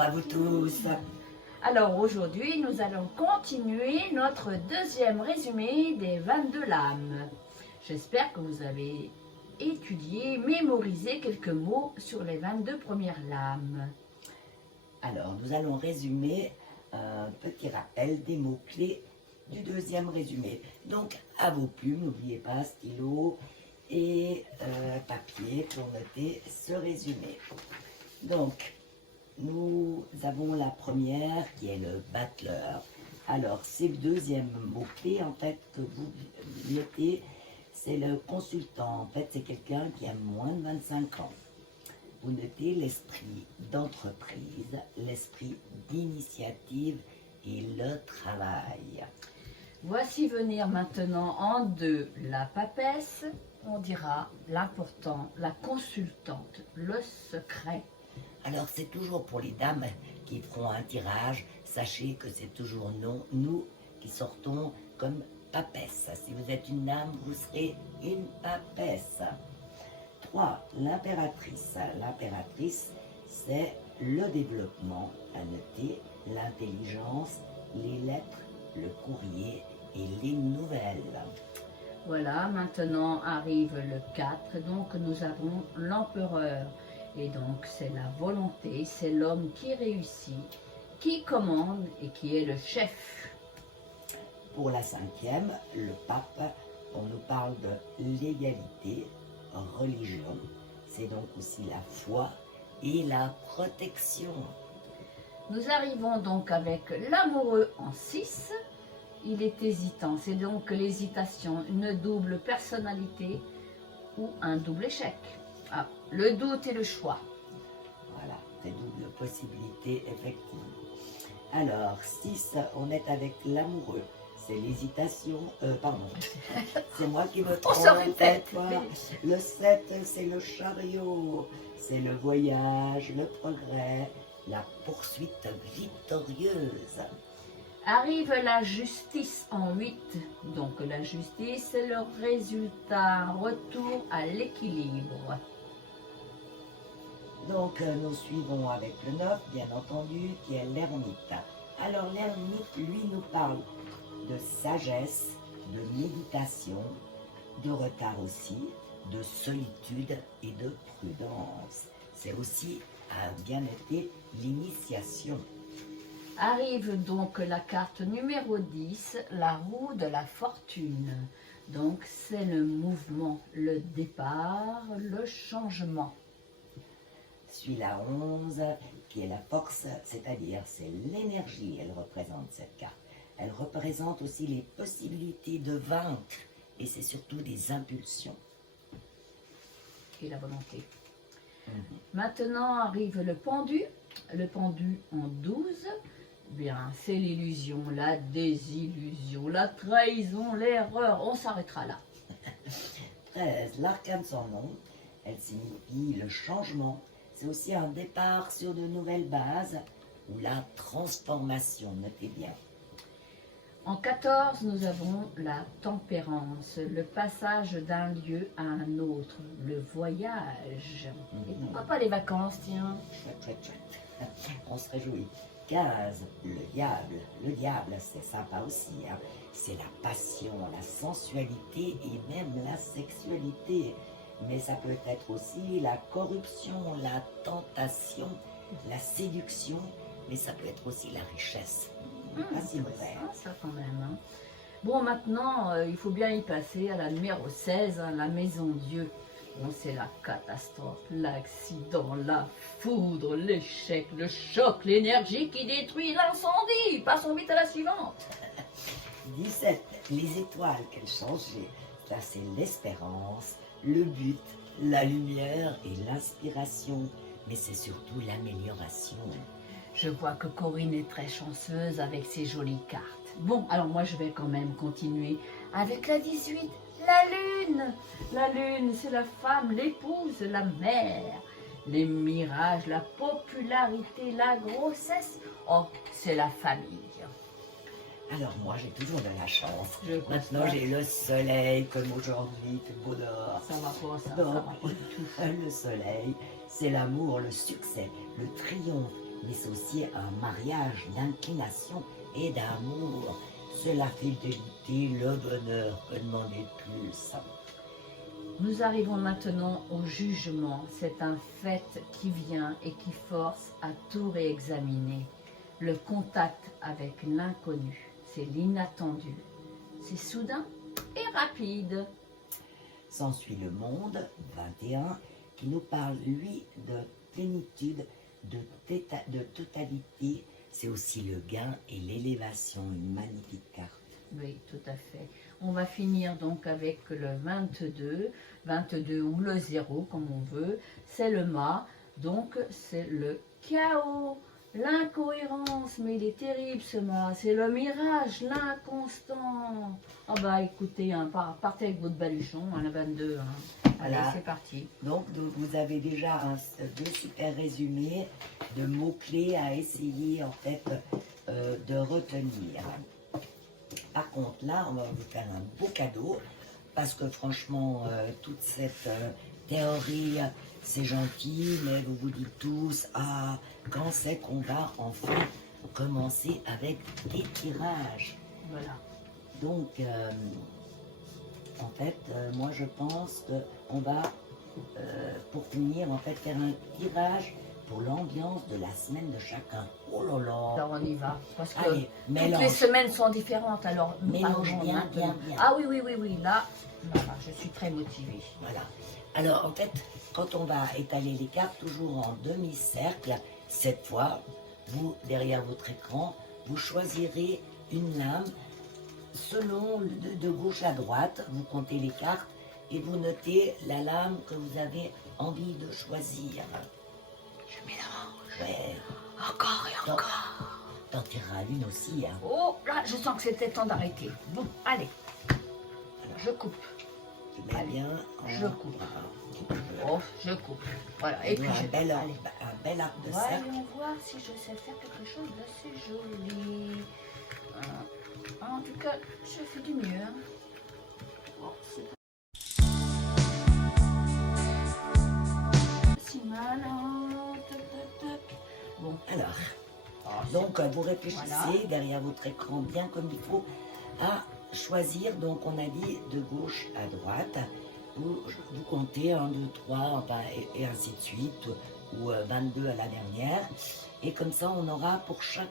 Bonjour à vous tous. Alors aujourd'hui, nous allons continuer notre deuxième résumé des 22 lames. J'espère que vous avez étudié, mémorisé quelques mots sur les 22 premières lames. Alors, nous allons résumer un petit rappel des mots-clés du deuxième résumé. Donc, à vos plumes, n'oubliez pas stylo et papier pour noter ce résumé. Donc, nous avons la première qui est le battleur. Alors, c'est le deuxième mot-clé en fait que vous notez, c'est le consultant. En fait, c'est quelqu'un qui a moins de 25 ans. Vous notez l'esprit d'entreprise, l'esprit d'initiative et le travail. Voici venir maintenant en deux la papesse, on dira l'important, la consultante, le secret. Alors c'est toujours pour les dames qui feront un tirage, sachez que c'est toujours nous qui sortons comme papesse. Si vous êtes une dame, vous serez une papesse. 3. L'impératrice. L'impératrice, c'est le développement à noter, l'intelligence, les lettres, le courrier et les nouvelles. Voilà, maintenant arrive le 4, donc nous avons l'empereur. Et donc c'est la volonté, c'est l'homme qui réussit, qui commande et qui est le chef. Pour la 5e, le pape, on nous parle de l'égalité, religion. C'est donc aussi la foi et la protection. Nous arrivons donc avec l'amoureux en 6. Il est hésitant, c'est donc l'hésitation, une double personnalité ou un double échec. Ah, le doute et le choix. Voilà, des doubles possibilités, effectivement. Alors, 6, on est avec l'amoureux. C'est l'hésitation, pardon, c'est moi qui me trompe. On se répète. Le 7, c'est le chariot. C'est le voyage, le progrès, la poursuite victorieuse. Arrive la justice en 8. Donc la justice, c'est le résultat, un retour à l'équilibre. Donc nous suivons avec le 9, bien entendu, qui est l'ermite. Alors l'ermite, lui, nous parle de sagesse, de méditation, de retard aussi, de solitude et de prudence. C'est aussi, à bien noter, l'initiation. Arrive donc la carte numéro 10, la roue de la fortune. Donc c'est le mouvement, le départ, le changement. Suit la 11, qui est la force, c'est-à-dire c'est l'énergie, elle représente cette carte. Elle représente aussi les possibilités de vaincre, et c'est surtout des impulsions. Et la volonté. Maintenant arrive le pendu en 12. Bien, c'est l'illusion, la désillusion, la trahison, l'erreur. On s'arrêtera là. 13, l'arcane sans nom, elle signifie le changement. C'est aussi un départ sur de nouvelles bases ou la transformation, notez bien. En 14, nous avons la tempérance, le passage d'un lieu à un autre, le voyage. Et pourquoi pas les vacances, tiens? Chouette. On se réjouit. 15, le diable. Le diable, c'est sympa aussi, hein. C'est la passion, la sensualité et même la sexualité. Mais ça peut être aussi la corruption, la tentation, la séduction, mais ça peut être aussi la richesse. Pas si mauvais. Ça quand même. Hein. Bon, maintenant, il faut bien y passer à la numéro 16, hein, la maison Dieu. Bon, c'est la catastrophe, l'accident, la foudre, l'échec, le choc, l'énergie qui détruit l'incendie. Passons vite à la suivante. 17, les étoiles qu'elle changeait. Ça, c'est l'espérance, le but, la lumière et l'inspiration. Mais c'est surtout l'amélioration. Je vois que Corinne est très chanceuse avec ses jolies cartes. Bon, alors moi je vais quand même continuer avec la 18, la lune. La lune, c'est la femme, l'épouse, la mère. Les mirages, la popularité, la grossesse. Oh, c'est la famille. Alors moi, j'ai toujours de la chance. Maintenant, j'ai le soleil, comme aujourd'hui, tout beau dehors. Ça va pas, ça Donc, va pas du tout. le soleil, c'est l'amour, le succès, le triomphe mais c'est aussi un mariage d'inclination et d'amour. C'est la fidélité, le bonheur, que demander de plus. Nous arrivons maintenant au jugement. C'est un fait qui vient et qui force à tout réexaminer. Le contact avec l'inconnu, c'est l'inattendu. C'est soudain et rapide. S'ensuit le monde, 21, qui nous parle, lui, de plénitude, de totalité. C'est aussi le gain et l'élévation, une magnifique carte. Oui, tout à fait. On va finir donc avec le 22. 22 ou le 0, comme on veut. C'est le mât, donc c'est le chaos, l'incohérence. Mais il est terrible ce mât. C'est le mirage, l'inconstant. Ah bah écoutez, hein, partez avec votre baluchon, hein, la 22. Hein. Allez, Voilà. c'est parti. Donc, vous avez déjà deux super résumés de mots-clés à essayer en fait de retenir. Par contre, là, on va vous faire un beau cadeau parce que franchement, toute cette théorie, c'est gentil, mais vous vous dites tous, ah, quand c'est qu'on va enfin commencer avec des tirages. Voilà. Donc, en fait, moi je pense qu'on va, pour finir, en fait, faire un tirage pour l'ambiance de la semaine de chacun. Oh là là! Alors on y va. Parce que Allez, toutes mélange. les semaines sont différentes. Alors, Mélange pardon, bien, maintenant. bien. Ah oui, oui, oui, oui. Là, voilà, je suis très motivée. Voilà. Alors, en fait, quand on va étaler les cartes, toujours en demi-cercle, cette fois, vous, derrière votre écran, vous choisirez une lame selon de gauche à droite. Vous comptez les cartes et vous notez la lame que vous avez envie de choisir. Je mélange. Ouais. Encore et encore. T'en tireras une aussi, hein. Oh, là, je sens que c'était temps d'arrêter. Bon, allez. Je coupe. Tu mets Allez, bien. je coupe. Voilà, un petit peu. Oh, je coupe. Voilà. Et puis, un je bel arc, allez. un bel arc de cercle. Voyons voir si je sais faire quelque chose d'assez joli. En tout cas, je fais du mieux. Hein. Bon, c'est pas si mal. Hein. Tac, tac, tac. Bon, Alors, oh, donc vous réfléchissez Voilà. derrière votre écran bien comme il faut à choisir. Donc on a dit de gauche à droite. Vous comptez 1, 2, 3, enfin, et ainsi de suite, ou 22 à la dernière. Et comme ça, on aura pour chaque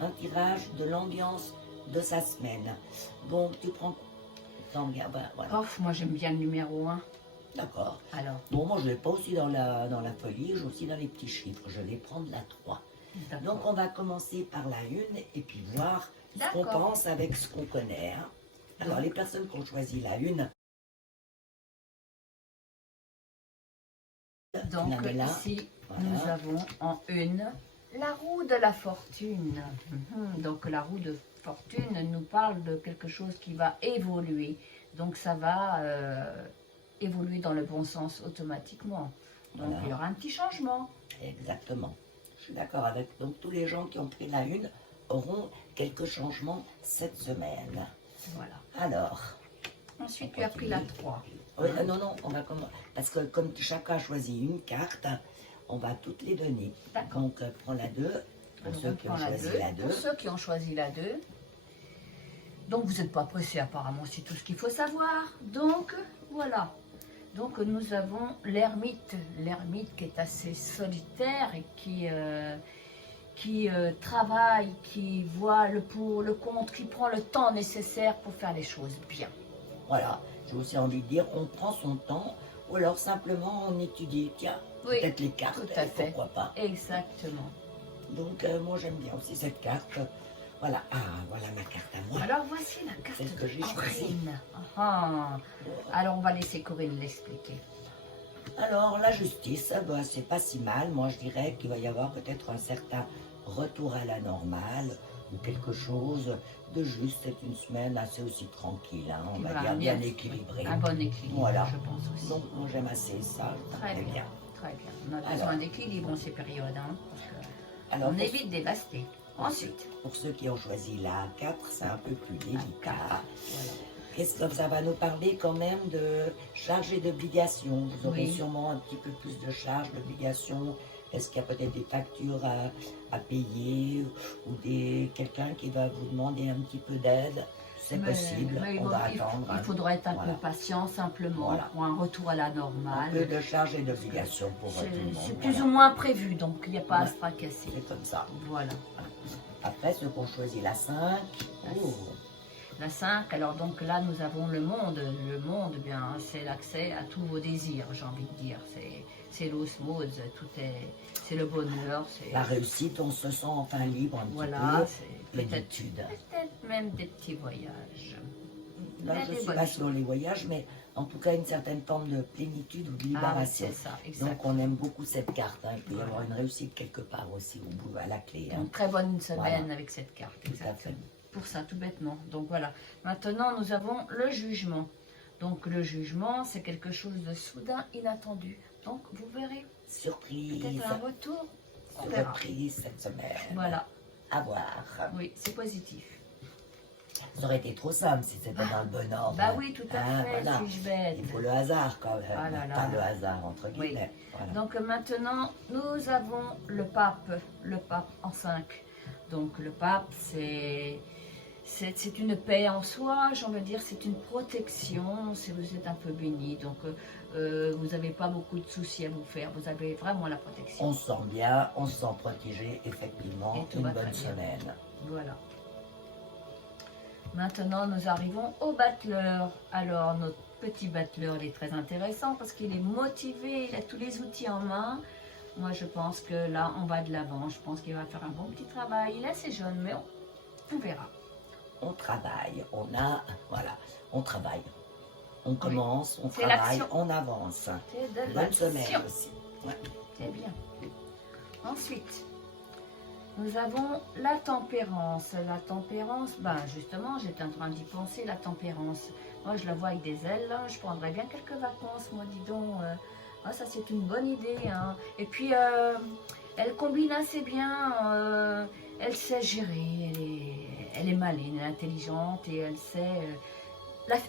un tirage de l'ambiance de sa semaine. Bon, tu prends... Voilà. Oh, moi j'aime bien le numéro 1. D'accord. Alors, Bon, moi je ne vais pas aussi dans la feuille, je vais aussi dans les petits chiffres. Je vais prendre la 3. d'accord. Donc on va commencer par la 1 et puis voir ce qu'on D'accord. pense avec ce qu'on connaît. Hein. Alors les personnes qui ont choisi la 1, Donc la mets là. ici, Voilà. nous avons en 1 la roue de la fortune. Donc la roue de fortune nous parle de quelque chose qui va évoluer. Donc ça va évoluer dans le bon sens automatiquement. Donc Voilà. il y aura un petit changement. Exactement. Je suis d'accord avec. Donc tous les gens qui ont pris la 1 auront quelques changements cette semaine. Voilà. Alors, Ensuite, on tu as pris la continue. 3. Oui, non, on va commencer. Parce que comme chacun a choisi une carte, on va toutes les donner. D'accord. Donc prends la 2 pour Alors, ceux on qui ont prend choisi la 2. Pour ceux qui ont choisi la 2. Donc vous n'êtes pas pressés apparemment, c'est tout ce qu'il faut savoir. Donc voilà. Donc nous avons l'ermite. L'ermite qui est assez solitaire et qui travaille, qui voit le pour, le contre, qui prend le temps nécessaire pour faire les choses bien. Voilà, j'ai aussi envie de dire, on prend son temps, ou alors simplement on étudie, tiens, Oui, peut-être les cartes, tout à fait. pourquoi pas. Exactement. Donc moi j'aime bien aussi cette carte. Voilà, voilà ma carte à moi. Alors voici la carte Celle que j'ai de choisie. Corinne. Alors on va laisser Corinne l'expliquer. Alors la justice, ben, c'est pas si mal. Moi je dirais qu'il va y avoir peut-être un certain retour à la normale ou quelque chose de juste. C'est une semaine assez aussi tranquille, hein, on va Voilà, dire bien bien. équilibrée. Un bon équilibre, Voilà. je pense aussi. Donc moi j'aime assez ça. Très Très bien, très bien. On a Alors. besoin d'équilibre en ces périodes. Hein, parce que Alors on pour, évite de dévaster. Ensuite, pour ceux qui ont choisi la 4, c'est un peu plus délicat. voilà. qu'est-ce que ça va nous parler quand même de charges et d'obligations. Vous aurez Oui. sûrement un petit peu plus de charges, d'obligations. Est-ce qu'il y a peut-être des factures à payer ou quelqu'un qui va vous demander un petit peu d'aide? C'est possible, mais on bon, va attendre. il faudra être un Voilà. peu patient simplement Voilà. pour un retour à la Un peu normale. de charges et d'obligations pour tout le monde. C'est plus Voilà. ou moins prévu, donc il n'y a pas à Ouais. se tracasser. C'est comme ça. Voilà. Après, ceux qui ont choisi la 5, La 5, alors donc là nous avons le monde. Le monde, eh bien, c'est l'accès à tous vos désirs, j'ai envie de dire. C'est l'osmose, c'est le bonheur. la réussite, on se sent enfin libre un petit Voilà, peu. c'est Plénitude. peut-être même des petits voyages. Là, Mais je ne des suis bonnes pas choses. sur les voyages, mais en tout cas une certaine forme de plénitude ou de Ah oui, libération. c'est ça, Donc exactement. on aime beaucoup cette carte. Hein. Il peut y Voilà. avoir une réussite quelque part aussi au bout, à la clé. Hein. Une très bonne semaine Voilà. avec cette carte, Tout à fait. exactement. Pour ça, tout bêtement. Donc voilà. Maintenant, nous avons le jugement. Donc le jugement, c'est quelque chose de soudain, inattendu. Donc vous verrez, Surprise, peut-être un retour, on verra. surprise cette semaine. Voilà, À voir. oui, c'est positif. Ça aurait été trop simple si c'était dans le bon ordre. Bah oui, tout à Hein, fait, voilà. suis-je bête. Il faut le hasard quand même. Ah là là. Pas le hasard entre Oui. guillemets. Voilà. Donc maintenant, nous avons le pape en 5. Donc le pape, c'est une paix en soi, j'ai envie de dire, c'est une protection, si vous êtes un peu béni. Donc vous n'avez pas beaucoup de soucis à vous faire, vous avez vraiment la protection. On se sent bien, on se sent protégé, effectivement. Et tout Une va bonne très bien. semaine. Voilà. Maintenant, nous arrivons au battleur. Alors, notre petit battleur, il est très intéressant parce qu'il est motivé, il a tous les outils en main. Moi, je pense que là, on va de l'avant. Je pense qu'il va faire un bon petit travail. Il est assez jeune, mais on verra. On travaille, voilà, on travaille. On commence, on C'est travaille, l'action. on avance. C'est de Bonne semaine l'action. aussi. Ouais. C'est bien. Ensuite, nous avons la tempérance. La tempérance, ben justement, j'étais en train d'y penser, la tempérance. Moi, je la vois avec des ailes. Hein. Je prendrais bien quelques vacances, moi, dis donc. Ça, c'est une bonne idée. Hein. Et puis, elle combine assez bien. Elle sait gérer. Elle est malin, elle est intelligente et elle sait.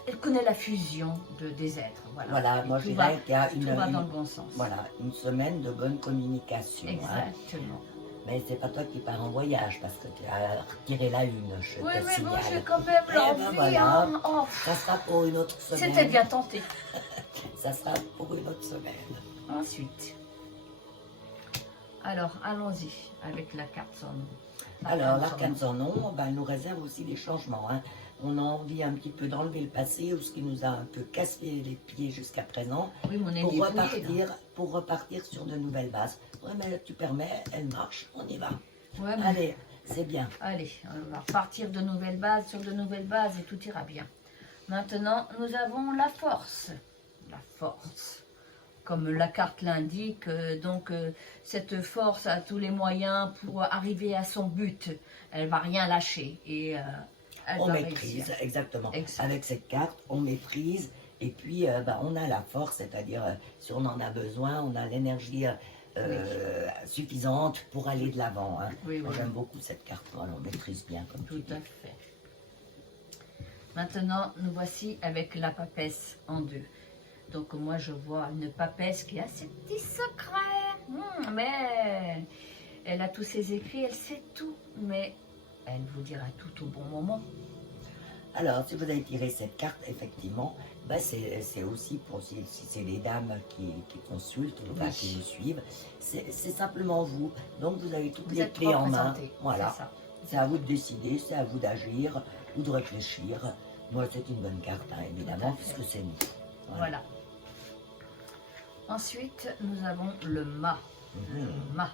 Elle connaît la fusion des êtres. Voilà, Et moi je tout va, dirais qu'il y a tout va dans le bon sens. voilà, une semaine de bonne communication. Hein. Exactement. Mais c'est pas toi qui pars en voyage parce que tu as retiré la une, je Oui, te mais bon, signale. j'ai quand même Eh ben l'envie. voilà. Hein. Oh, Ça sera pour une autre semaine. c'était bien tenté. Ça sera pour une autre semaine. Ensuite, alors allons-y avec la carte sans nom. Alors, l'arcane sans nom, ben, nous réserve aussi des changements. Hein. On a envie un petit peu d'enlever le passé ou ce qui nous a un peu cassé les pieds jusqu'à présent Oui, mon nez pour est épouillé, pour repartir sur de nouvelles bases. Ouais, mais tu permets, elle marche, on y va. là. Ouais, mais- Allez, c'est bien. Allez, on va repartir de nouvelles bases, sur de nouvelles bases et tout ira bien. Maintenant, nous avons la force. La force. Comme la carte l'indique, cette force a tous les moyens pour arriver à son but. Elle va rien lâcher et elle On va maîtrise, réussir. exactement. Exact. Avec cette carte, on maîtrise et puis on a la force, c'est-à-dire si on en a besoin, on a l'énergie suffisante pour aller de l'avant. Hein. Oui, Moi, oui. j'aime beaucoup cette carte, voilà, on maîtrise bien comme tu Tout dis. à fait. Maintenant, nous voici avec la papesse en 2. Donc moi, je vois une papesse qui a ses petits secrets. Mais elle a tous ses écrits, elle sait tout. Mais elle vous dira tout au bon moment. Alors, si vous avez tiré cette carte, effectivement, ben, c'est aussi pour si c'est les dames qui consultent, enfin, Oui. qui nous suivent, c'est simplement vous. Donc, vous avez toutes Vous les êtes clés en main. représenté. Voilà. C'est ça. C'est à vous de décider, c'est à vous d'agir ou de réfléchir. Moi, c'est une bonne carte, hein, évidemment, Tout à fait. puisque c'est nous. Voilà. Ensuite, nous avons le mât. Mhm. Le mât.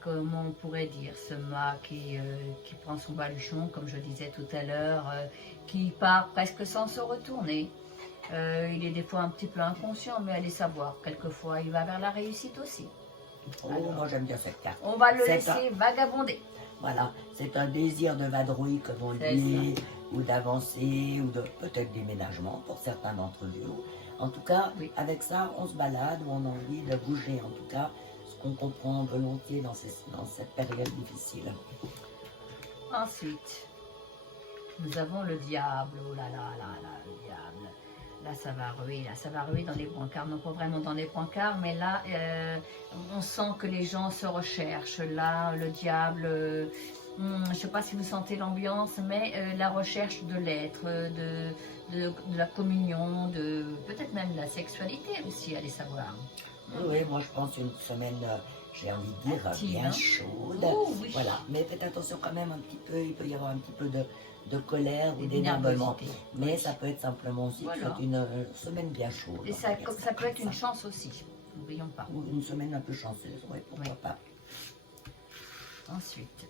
Comment on pourrait dire ce mât qui prend son baluchon, comme je disais tout à l'heure, qui part presque sans se retourner. Il est des fois un petit peu inconscient, mais allez savoir, quelquefois il va vers la réussite aussi. Oh, Alors. moi, j'aime bien cette carte. On va le C'est laisser vagabonder. Voilà, c'est un désir de vadrouille, comme on C'est dit, ou d'avancer, ou de peut-être déménagement pour certains d'entre nous. En tout cas, Oui. avec ça, on se balade ou on a envie de bouger. En tout cas, ce qu'on comprend volontiers dans cette période difficile. Ensuite, nous avons le diable. Oh là là là là là, ça va ruer, là, ça va ruer dans les brancards. Non, pas vraiment dans les brancards, mais là, on sent que les gens se recherchent. Là, le diable, je ne sais pas si vous sentez l'ambiance, mais la recherche de l'être, de la communion, peut-être même de la sexualité aussi, allez savoir. Oui, moi je pense une semaine, j'ai envie de dire, Active, bien hein. chaude. Oh, oui. Voilà, mais faites attention quand même un petit peu, il peut y avoir un petit peu de colère ou Et d'énervement. d'énervosité. Mais ça peut être simplement aussi Voilà. une semaine bien chaude. Et on ça, va dire ça peut être comme une ça. chance aussi, n'oublions pas. Ou une semaine un peu chanceuse, oui, pourquoi Oui. pas. Ensuite,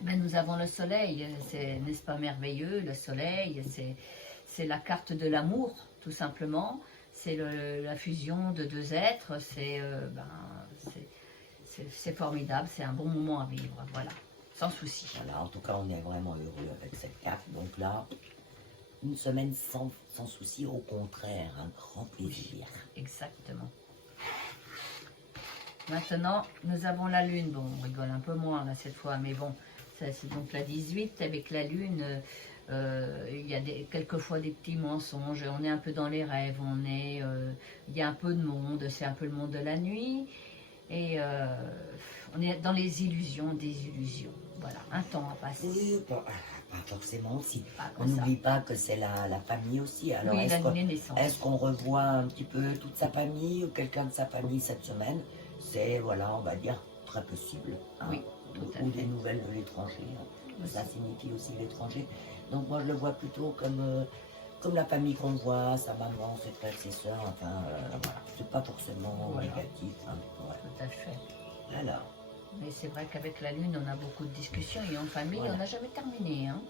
ben, nous avons le soleil, c'est, n'est-ce pas merveilleux, le soleil, c'est la carte de l'amour, tout simplement. C'est la fusion de deux êtres, c'est formidable, c'est un bon moment à vivre, voilà, sans souci. Voilà, en tout cas, on est vraiment heureux avec cette carte. Donc là, une semaine sans souci, au contraire, un grand plaisir. Exactement. Maintenant, nous avons la lune. Bon, on rigole un peu moins là cette fois, mais bon, c'est donc la 18 avec la lune. Il y a quelquefois des petits mensonges. On est un peu dans les rêves. Il y a un peu de monde. C'est un peu le monde de la nuit. Et on est dans les illusions, des illusions. Voilà, un temps à passer. Oui, pas forcément aussi. Pas On comme ça. n'oublie pas que c'est la famille aussi. Alors, Oui, la lune est naissance. est-ce qu'on revoit un petit peu toute sa famille ou quelqu'un de sa famille cette semaine? C'est, voilà, on va dire, très possible. Hein. Oui, tout à Ou fait. des nouvelles de l'étranger. Hein. Ça signifie aussi l'étranger. Donc moi, je le vois plutôt comme la famille qu'on voit, sa maman, ses frères, ses soeurs. Enfin, voilà. C'est pas forcément Voilà. négatif. Hein. Ouais. Tout à fait. Alors, Mais c'est vrai qu'avec la lune, on a beaucoup de discussions et en famille, Voilà. on n'a jamais terminé. Hein.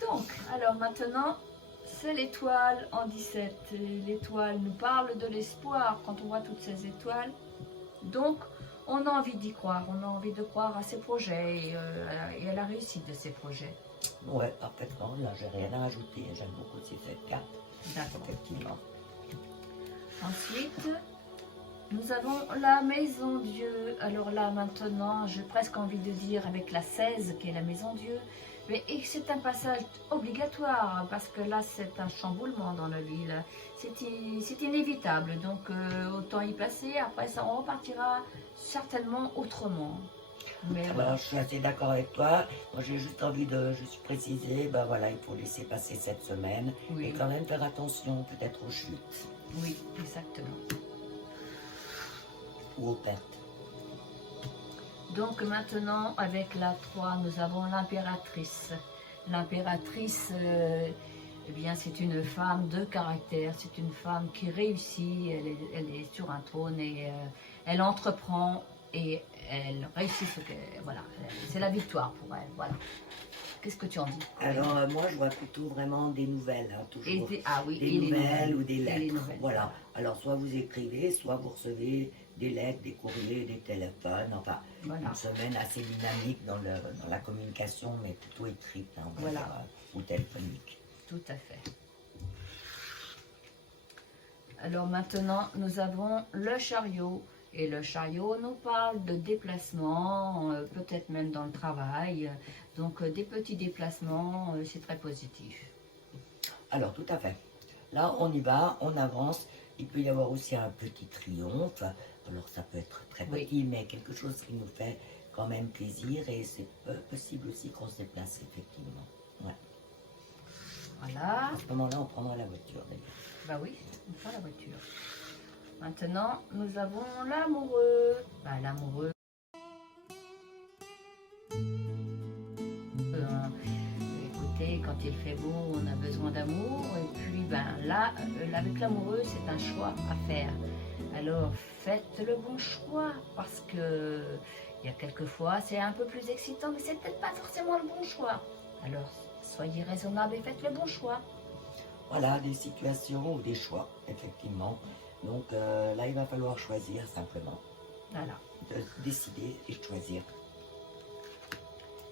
Donc, alors maintenant, c'est l'étoile en 17. Et l'étoile nous parle de l'espoir quand on voit toutes ces étoiles. Donc, on a envie d'y croire, on a envie de croire à ses projets et à la réussite de ses projets. ouais, parfaitement. Là, j'ai rien à ajouter. J'aime beaucoup aussi cette carte. D'accord. Effectivement. Ensuite, nous avons la maison Dieu. Alors là, maintenant, j'ai presque envie de dire avec la 16 qui est la maison Dieu. Mais et c'est un passage obligatoire parce que là, c'est un chamboulement dans la vie. là. C'est inévitable. Donc, autant y passer. Après, ça, on repartira certainement autrement. Mais Alors, voilà. je suis assez d'accord avec toi. Moi, j'ai juste envie de juste préciser, ben voilà, il faut laisser passer cette semaine et Oui, quand même faire attention peut-être aux chutes oui, exactement. ou aux pertes. Donc maintenant, avec la 3, nous avons l'impératrice. L'impératrice, eh bien, c'est une femme de caractère, c'est une femme qui réussit, elle est sur un trône et elle entreprend et elle réussit ce que... Voilà, c'est la victoire pour elle, voilà. Qu'est-ce que tu en dis? Alors, moi, je vois plutôt vraiment des nouvelles, hein, toujours. Ah oui, Des et les nouvelles ou des Et les lettres. nouvelles, Voilà. Alors, soit vous écrivez, soit vous recevez des lettres, des courriers, des téléphones. Enfin, Voilà. une semaine assez dynamique dans la communication, mais plutôt écrite, hein, on va Voilà. dire, ou téléphonique. Tout à fait. Alors maintenant, nous avons le chariot. Et le chariot nous parle de déplacements, peut-être même dans le travail. Donc des petits déplacements, c'est très positif. Alors, tout à fait. Là, on y va, on avance. Il peut y avoir aussi un petit triomphe. Alors, ça peut être très Oui. petit, mais quelque chose qui nous fait quand même plaisir. Et c'est possible aussi qu'on se déplace, effectivement. Ouais. Voilà. À ce moment-là, on prendra la voiture, d'ailleurs. Bah oui, on prend la voiture. Maintenant, nous avons l'amoureux. Bah, l'amoureux. Écoutez, quand il fait beau, on a besoin d'amour. Et puis, ben là, avec l'amoureux, c'est un choix à faire. Alors, faites le bon choix parce que il y a quelquefois, c'est un peu plus excitant, mais c'est peut-être pas forcément le bon choix. Alors, soyez raisonnable et faites le bon choix. Voilà, des situations ou des choix, effectivement. Donc là, il va falloir choisir simplement. Voilà. De décider et choisir.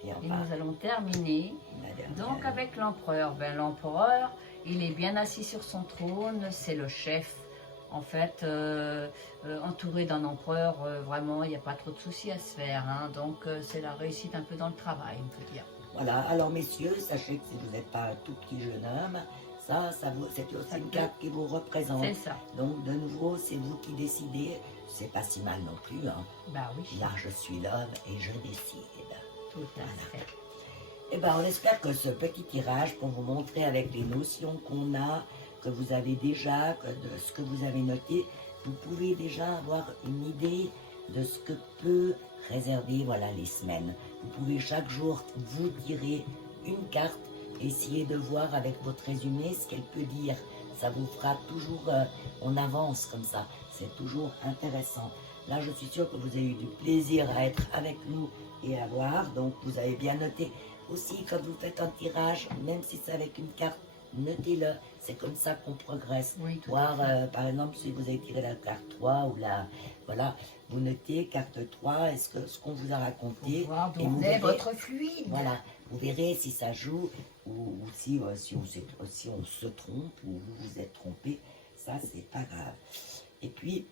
Et Et enfin, nous allons terminer la dernière. donc avec l'empereur. Ben, l'empereur, il est bien assis sur son trône, c'est le chef. En fait, entouré d'un empereur, vraiment, il n'y a pas trop de soucis à se faire. Hein. Donc, c'est la réussite un peu dans le travail, on peut dire. Voilà, alors messieurs, sachez que si vous n'êtes pas un tout petit jeune homme, c'est aussi Ça une peut- carte qui vous représente. C'est ça. Donc, de nouveau, c'est vous qui décidez. C'est pas si mal non plus. Hein. Bah oui, Là, je suis l'homme et je décide. tout à fait. Eh ben, on espère que ce petit tirage, pour vous montrer avec les notions qu'on a, que vous avez déjà, que de ce que vous avez noté, vous pouvez déjà avoir une idée de ce que peut réserver voilà, les semaines. Vous pouvez chaque jour vous tirer une carte, essayer de voir avec votre résumé ce qu'elle peut dire. Ça vous fera toujours, on avance comme ça, c'est toujours intéressant. Là, je suis sûre que vous avez eu du plaisir à être avec nous et à voir, donc vous avez bien noté. Aussi, quand vous faites un tirage, même si c'est avec une carte, notez-le, c'est comme ça qu'on progresse. Oui, tout Voir, à fait. par exemple, si vous avez tiré la carte 3 ou la... Voilà, vous notez carte 3, est-ce que ce qu'on vous a raconté... Pour voir et vous d'où est verrez- votre fluide. Voilà, vous verrez si ça joue ou si, si on se trompe ou vous vous êtes trompé, ça c'est pas grave. Et puis,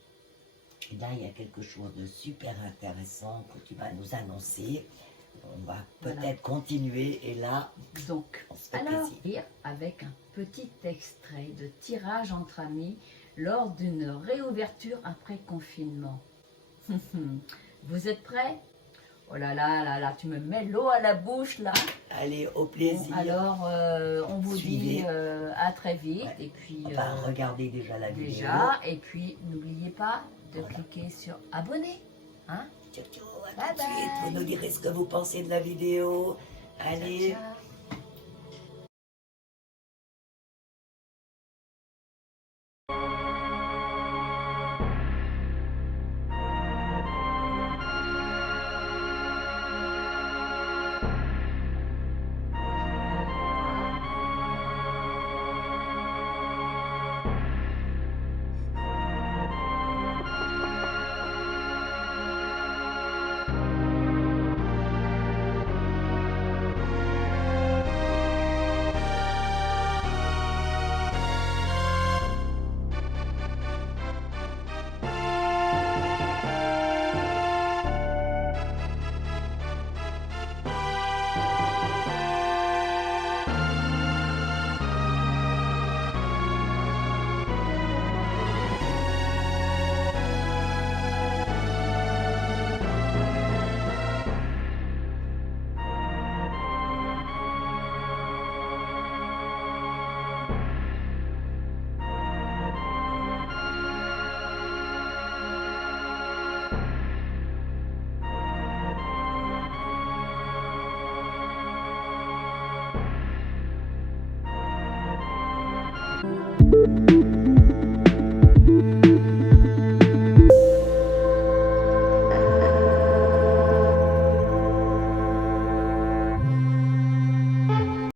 là il y a quelque chose de super intéressant que tu vas nous annoncer. On va peut-être Voilà. continuer et là, Donc, on se fait alors, plaisir. avec un petit extrait de tirage entre amis lors d'une réouverture après confinement. Vous êtes prêts? Oh là là là là, tu me mets l'eau à la bouche là. Allez, au Bon, plaisir. alors, on vous dit Suivez. à très vite. Ouais. Et puis, Enfin, regardez déjà la vidéo. déjà, et puis n'oubliez pas de Voilà. cliquer sur abonner. Hein? Ciao, ciao, à Bye tout de suite. bye. Vous nous direz ce que vous pensez de la vidéo. Ciao, Allez, ciao.